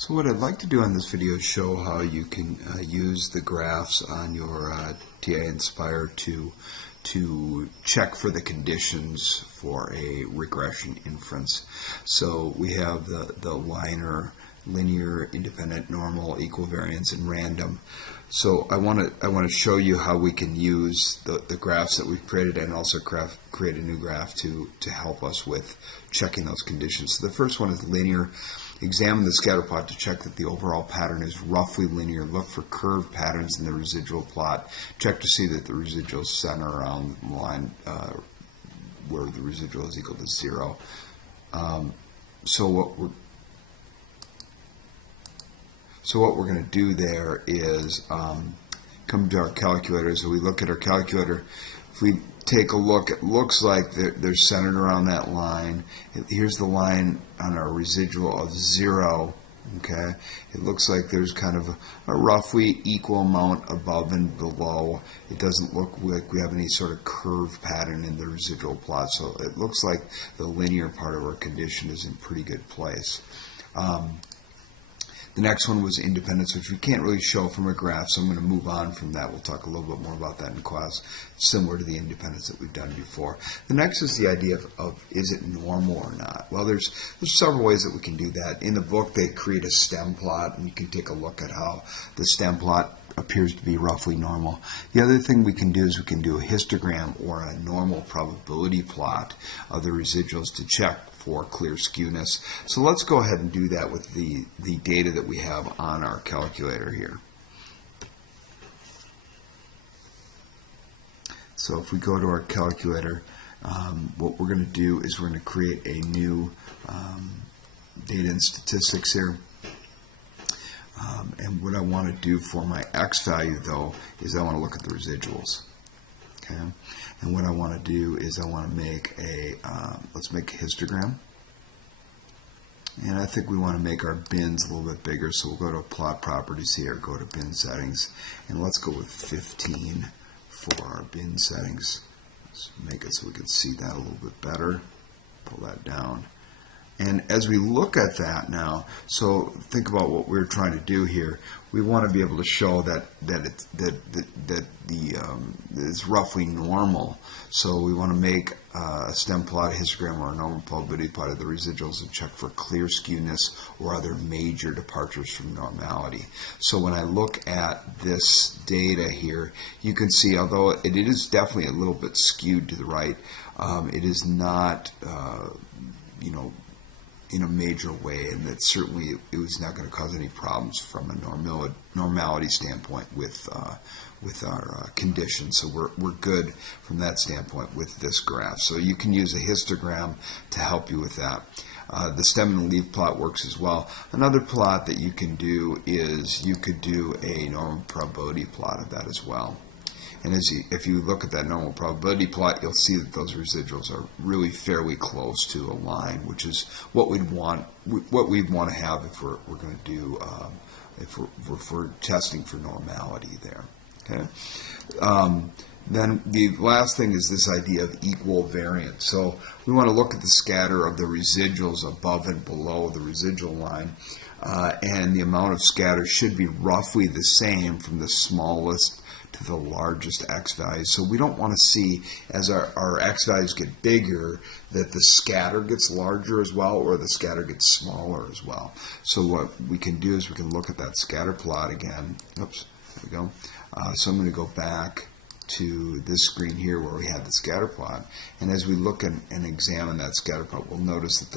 So what I'd like to do on this video is show how you can use the graphs on your TI Nspire to check for the conditions for a regression inference. So we have the linear, independent, normal, equivariance, and random. So I want to show you how we can use the graphs that we've created and also create a new graph to help us with checking those conditions. So the first one is linear. Examine the scatter plot to check that the overall pattern is roughly linear. Look for curved patterns in the residual plot. Check to see that the residuals center around the line where the residual is equal to 0. So what we're going to do there is come to our calculator. So we look at our calculator. If we take a look, it looks like they're centered around that line. Here's the line on our residual of 0. Okay, it looks like there's kind of a roughly equal amount above and below. It doesn't look like we have any sort of curved pattern in the residual plot, so it looks like the linear part of our condition is in pretty good place. The next one was independence, which we can't really show from a graph, so I'm going to move on from that. We'll talk a little bit more about that in class, similar to the independence that we've done before. The next is the idea of is it normal or not? Well, there's several ways that we can do that. In the book, they create a stem plot, and you can take a look at how the stem plot appears to be roughly normal. The other thing we can do is we can do a histogram or a normal probability plot of the residuals to check for clear skewness. So let's go ahead and do that with the data that we have on our calculator here. So if we go to our calculator, what we're going to do is we're going to create a new data and statistics here. And what I want to do for my x value, though, is I want to look at the residuals. Okay? And what I want to do is I want to make a, let's make a histogram. And I think we want to make our bins a little bit bigger, so we'll go to plot properties here, go to bin settings, and let's go with 15 for our bin settings. Let's make it so we can see that a little bit better. Pull that down. And as we look at that now, so think about what we're trying to do here. We want to be able to show that it's roughly normal. So we want to make a stem plot, a histogram, or a normal probability plot of the residuals and check for clear skewness or other major departures from normality. So when I look at this data here, you can see, although it is definitely a little bit skewed to the right, it is not, in a major way, and that certainly it was not going to cause any problems from a normality standpoint with our condition. So we're good from that standpoint with this graph. So you can use a histogram to help you with that. The stem and leaf plot works as well. Another plot that you can do is you could do a normal probability plot of that as well. And if you look at that normal probability plot, you'll see that those residuals are really fairly close to a line, which is what we'd want to have if we're going to do if we're testing for normality there. Okay. Then the last thing is this idea of equal variance. So we want to look at the scatter of the residuals above and below the residual line, and the amount of scatter should be roughly the same from the smallest to the largest x values. So we don't want to see, as our x values get bigger, that the scatter gets larger as well, or the scatter gets smaller as well. So what we can do is we can look at that scatter plot again. Oops, there we go. So I'm going to go back to this screen here where we had the scatter plot, and as we look and examine that scatter plot, we'll notice that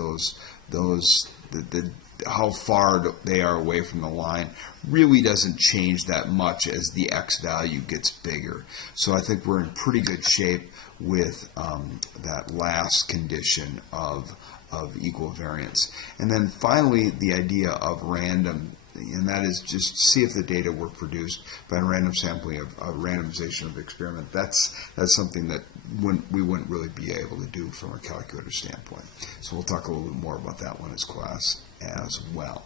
how far they are away from the line really doesn't change that much as the x value gets bigger. So I think we're in pretty good shape with that last condition of equal variance. And then finally, the idea of random, and that is just see if the data were produced by a random sampling of randomization of experiment. That's something that we wouldn't really be able to do from a calculator standpoint. So we'll talk a little bit more about that one as class as well.